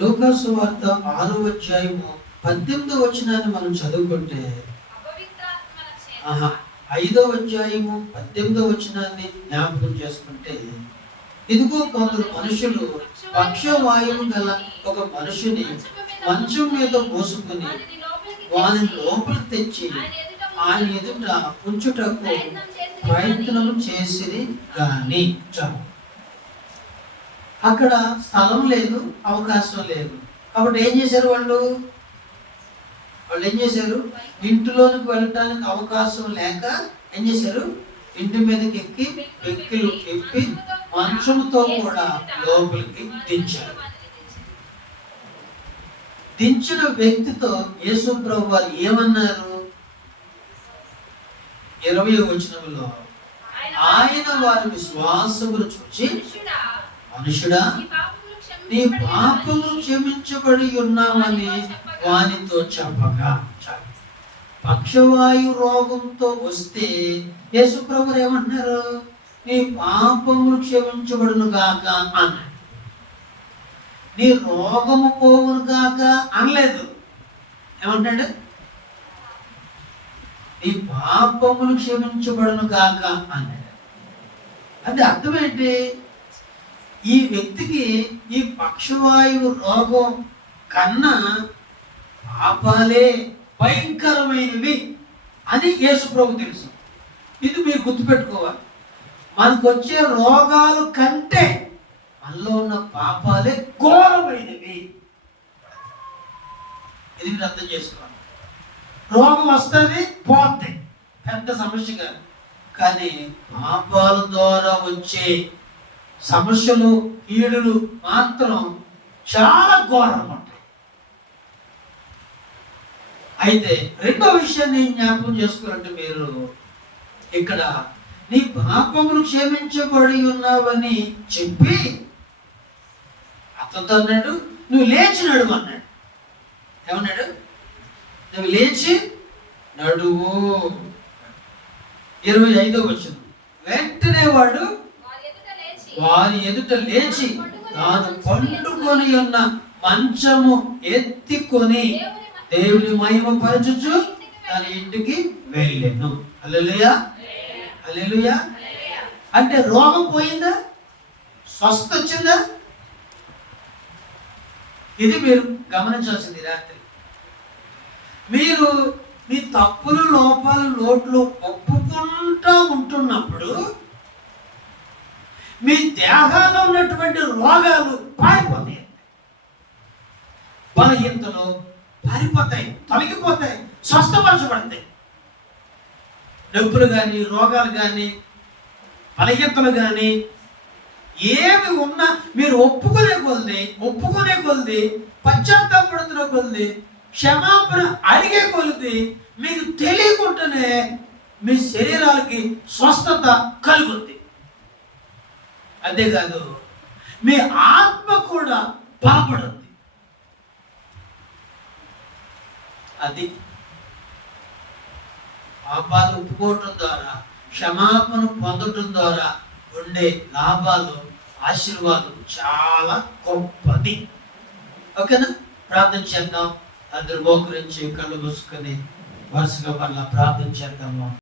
లూకా సువార్త 6వ అధ్యాయము 18వ వచనాన్ని మనం చదువుకుంటే, 5వ అధ్యాయము 18వ వచనాన్ని జ్ఞాపకం చేసుకుంటే, ఇదిగో కొందరు మనుషులు పక్షవాయువు గల ఒక మనిషిని మంచం మీద మోసుకుని వారిని లోపలికి తెచ్చి ఆయన ఎదుట ఉంచుటకు ప్రయత్నం చేసిరి గాని అక్కడ స్థలం లేదు, అవకాశం లేదు. కాబట్టి ఏం చేశారు వాళ్ళు ఏం చేశారు? ఇంటిలోనికి వెళ్ళటానికి అవకాశం లేక ఏం చేశారు? ఇంటి మీదకి ఎక్కి వెక్కిలు ఎప్పి మంచంతో కూడా లోపలికి దించారు. దించిన వ్యక్తితో యేసు ప్రభువు వారు ఏమన్నారు? 20వ వచనంలో, ఆయన వారి విశ్వాసమును చూచి, మనుషుడా, నీ పాపము క్షమించబడి ఉన్నామని వానితో చెప్పగా, పక్షవాయు రోగంతో వస్తే యేసు ప్రభువు ఏమంటున్నారు? నీ పాపములు క్షమించబడును గాక అన్నాడు. నీ రోగము పోవును గాక అనలేదు. ఏమంటాడు? నీ పాపములు క్షమించబడును గాక అన్నాడు. అంటే అర్థం ఏంటి? ఈ వ్యక్తికి ఈ పక్షవాయువు రోగం కన్నా పాపాలే భయంకరమైనవి అని యేసు ప్రభు తెలుసు. ఇది మీరు గుర్తుపెట్టుకోవాలి. మనకు వచ్చే రోగాలు కంటే మనలో ఉన్న పాపాలే ఘోరమైనవి. ఇది మీరు అర్థం చేసుకోవాలి. రోగం వస్తుంది, పోతుంది, పెద్ద సమస్య కాదు. కానీ పాపాల ద్వారా వచ్చే సమస్యలు, కీడులు మాత్రం చాలా ఘోరంగా ఉంటాయి. అయితే రెండో విషయాన్ని జ్ఞాపకం చేసుకోవాలంటే, మీరు ఇక్కడ నీ పాపములు క్షమించబడి ఉన్నావని చెప్పి అతనితో అన్నాడు, నువ్వు లేచి నడువు అన్నాడు. ఏమన్నాడు? నువ్వు లేచి నడువు. 25వ వచనం, వెంటనే వాడు వారి ఎదుట లేచి తాను పండుకొని ఉన్న మంచము ఎత్తుకొని దేవుని మహిమ పరచుచు తన ఇంటికి వెళ్ళెను. హల్లెలూయా, హల్లెలూయా. అంటే రోగం పోయిందా? స్వస్థ వచ్చిందా? ఇది మీరు గమనించాల్సింది. రాత్రి మీరు మీ తప్పులు, లోపాలు, లోట్లు ఒప్పుకుంటూ ఉంటున్నప్పుడు మీ దేహాల్లో ఉన్నటువంటి రోగాలు పారిపోతాయి, బలహీనతలు పారిపోతాయి, తొలగిపోతాయి, స్వస్థపరచబడతాయి. నొప్పులు కానీ, రోగాలు కానీ, బలహీనతలు కానీ ఏమి ఉన్నా మీరు ఒప్పుకునే కొలది, పశ్చాత్తాపడుతున్న కొలది, క్షమాపణ అడిగే కొలది మీకు తెలియకుండానే మీ శరీరాలకి స్వస్థత కలుగుద్ది. అంతేకాదు, మీ ఆత్మ కూడా బలపడుద్ది. అది పాపాలు ఒప్పుకోవటం ద్వారా, క్షమాపణ పొందటం ద్వారా ఉండే లాభాలు, ఆశీర్వాదం చాలా గొప్పది. ఓకేనా? ప్రార్థన చేద్దాం. అందరూ మోకరించి కళ్ళు మూసుకొని వరుసగా మళ్ళా ప్రార్థన చేద్దాము.